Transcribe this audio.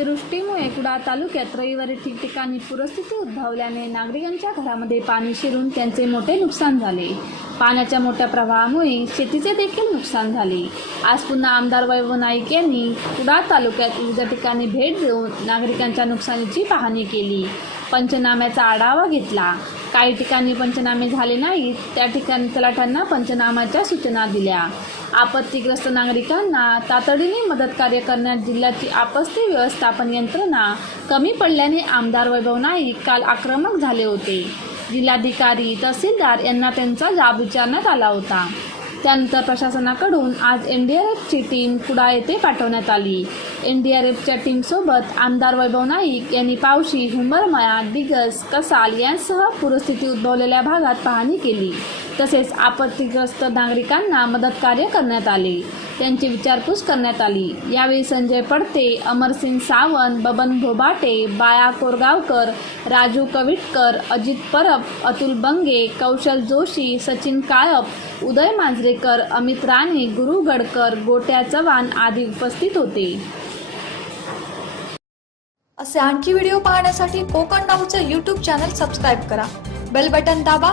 अतिवृष्टीमुळे कुडाळ तालुक्यात रविवारी ठिकठिकाणी पूरस्थिती उद्भवल्याने नागरिकांच्या घरामध्ये पाणी शिरून त्यांचे मोठे नुकसान झाले. पाण्याच्या मोठ्या प्रवाहामुळे शेतीचे देखील नुकसान झाले. आज पुन्हा आमदार वैभव नाईक यांनी कुडाळ तालुक्यात विविध ठिकाणी भेट देऊन नागरिकांच्या नुकसानीची पाहणी केली. पंचनाम्याचा आढावा घेतला. काही ठिकाणी पंचनामे झाले नाहीत त्या ठिकाणी तलाठ्यांना पंचनाम्याच्या सूचना दिल्या. आपत्तीग्रस्त नागरिकांना तातडीने मदत कार्य करण्यात जिल्ह्याची आपत्ती व्यवस्थापन यंत्रणा कमी पडल्याने आमदार वैभव नाईक काल आक्रमक झाले होते. जिल्हाधिकारी तहसीलदार यांना त्यांचा जाब विचारण्यात आला होता. त्यानंतर प्रशासनाकडून आज एन डी आर एफची टीम कुडा येथे पाठवण्यात आली. एन डी आर एफच्या टीमसोबत आमदार वैभव नाईक यांनी पावशी हुंबरमया दिगस कसाल यांसह पूरस्थिती उद्भवलेल्या भागात पाहणी केली. तसेच आपत्तीग्रस्त नागरिकांना मदतकार्य करण्यात आले. त्यांची विचारपूस करण्यात आली. यावेळी संजय पडते अमरसिंग सावंत बबन भोबाटे बाया कोरगावकर राजू कविटकर अजित परब अतुल बंगे कौशल जोशी सचिन काळप उदय मांजरेकर अमित राणे गुरु गडकर गोट्या चव्हाण आदी उपस्थित होते. असे आणखी व्हिडिओ पाहण्यासाठी कोकण नाऊचं यूट्यूब चॅनल सबस्क्राईब करा. बेल बटन दाबा.